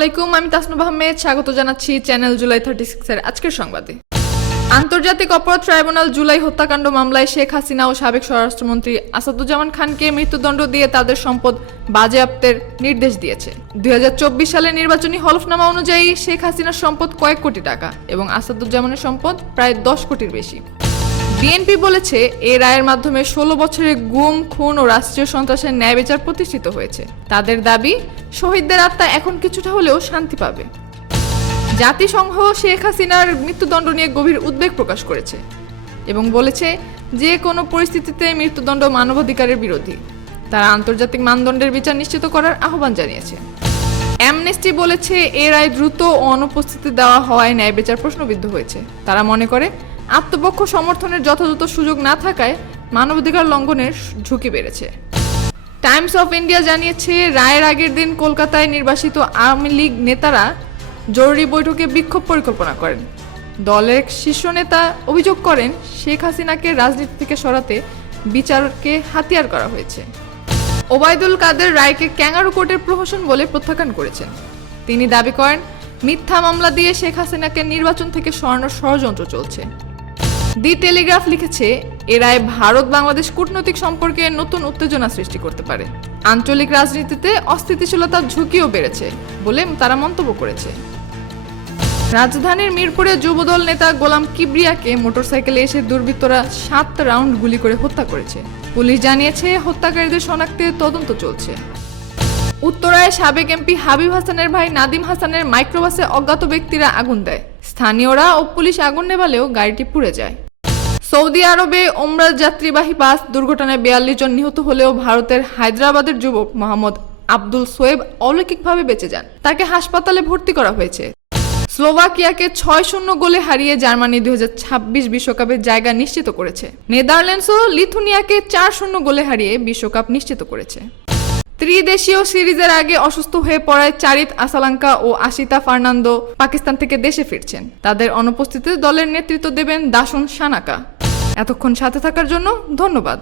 আলাইকুম, আমি তাসনুভ আহমেদ স্বাগত জানাচ্ছি চ্যানেল জুলাই 36 এর আজকের সংবাদে। আন্তর্জাতিক অপরাধ ট্রাইব্যুনাল জুলাই হত্যাকাণ্ড মামলায় শেখ হাসিনা ও সাবেক স্বরাষ্ট্রমন্ত্রী আসাদুজ্জামান খানকে মৃত্যুদণ্ড দিয়ে তাদের সম্পদ বাজেয়াপ্তের নির্দেশ দিয়েছে। 2024 সালের নির্বাচনী হলফনামা অনুযায়ী শেখ হাসিনার সম্পদ কয়েক কোটি টাকা এবং আসাদুজ্জামানের সম্পদ প্রায় 10 কোটির বেশি। বিএনপি বলেছে এই রায়ের মাধ্যমে 16 বছরের গুম, খুন ও রাষ্ট্রীয় সন্ত্রাসের ন্যায় বিচার প্রতিষ্ঠিত হয়েছে। তাদের দাবি, শহীদদের আত্মা এখন কিছুটা হলেও শান্তি পাবে। জাতিসংঘ শেখ হাসিনার মৃত্যুদণ্ড নিয়ে গভীর উদ্বেগ প্রকাশ করেছে এবং বলেছে যে কোনো পরিস্থিতিতে মৃত্যুদণ্ড মানবাধিকারের বিরোধী। তারা আন্তর্জাতিক মানদণ্ডের বিচার নিশ্চিত করার আহ্বান জানিয়েছে। অ্যামনেস্টি বলেছে এই রায় দ্রুত ও অনুপস্থিতি দেওয়া হওয়ায় ন্যায় বিচার প্রশ্নবিদ্ধ হয়েছে। তারা মনে করে আত্মপক্ষ সমর্থনের যথাযথ সুযোগ না থাকায় মানবাধিকার লঙ্ঘনের ঝুঁকি বেড়েছে। টাইমস অফ ইন্ডিয়া জানিয়েছে রায়ের আগের দিন কলকাতায় নির্বাসিত আওয়ামী লীগ নেতারা জরুরি বৈঠকে বিক্ষোভ পরিকল্পনা করেন। দলের শীর্ষ নেতা অভিযোগ করেন শেখ হাসিনাকে রাজনীতি থেকে সরাতে বিচারকে হাতিয়ার করা হয়েছে। ওবায়দুল কাদের রায়কে ক্যাঙ্গারু কোর্টের প্রহসন বলে প্রত্যাখ্যান করেছেন। তিনি দাবি করেন মিথ্যা মামলা দিয়ে শেখ হাসিনাকে নির্বাচন থেকে সরানোর ষড়যন্ত্র চলছে। দি টেলিগ্রাফ লিখেছে এ রায় ভারত বাংলাদেশ কূটনৈতিক সম্পর্কে নতুন উত্তেজনা সৃষ্টি করতে পারে। আঞ্চলিক রাজনীতিতে অস্থিতিশীলতার ঝুঁকিও বেড়েছে বলে তারা মন্তব্য করেছে। রাজধানীর মিরপুরে যুবদল নেতা গোলাম কিবরিয়াকে মোটরসাইকেলে এসে দুর্বৃত্তরা 7 রাউন্ড গুলি করে হত্যা করেছে। পুলিশ জানিয়েছে হত্যাকারীদের শনাক্তে তদন্ত চলছে। উত্তরায় সাবেক এমপি হাবিব হাসানের ভাই নাদিম হাসানের মাইক্রোবাসে অজ্ঞাত ব্যক্তিরা আগুন দেয়। স্থানীয়রা ও পুলিশ আগুন নেভালেও গাড়িটি পুড়ে যায়। সৌদি আরবে ওমরা যাত্রীবাহী বাস দুর্ঘটনায় 42 জন নিহত হলেও ভারতের হায়দ্রাবাদের যুবক মোহাম্মদ আব্দুল সোয়েব অলৌকিকভাবে বেঁচে যান। তাকে হাসপাতালে ভর্তি করা হয়েছে। স্লোভাকিয়াকে 6-0 গোলে হারিয়ে জার্মানি 2026 বিশ্বকাপের জায়গা নিশ্চিত করেছে। নেদারল্যান্ডসও লিথুনিয়াকে 4-0 গোলে হারিয়ে বিশ্বকাপ নিশ্চিত করেছে। ত্রিদেশীয় সিরিজের আগে অসুস্থ হয়ে পড়ায় চারিত আসালাঙ্কা ও আশিতা ফার্নান্দো পাকিস্তান থেকে দেশে ফিরছেন। তাদের অনুপস্থিতিতে দলের নেতৃত্ব দেবেন দাসন সানাকা। এতক্ষণ সাথে থাকার জন্য ধন্যবাদ।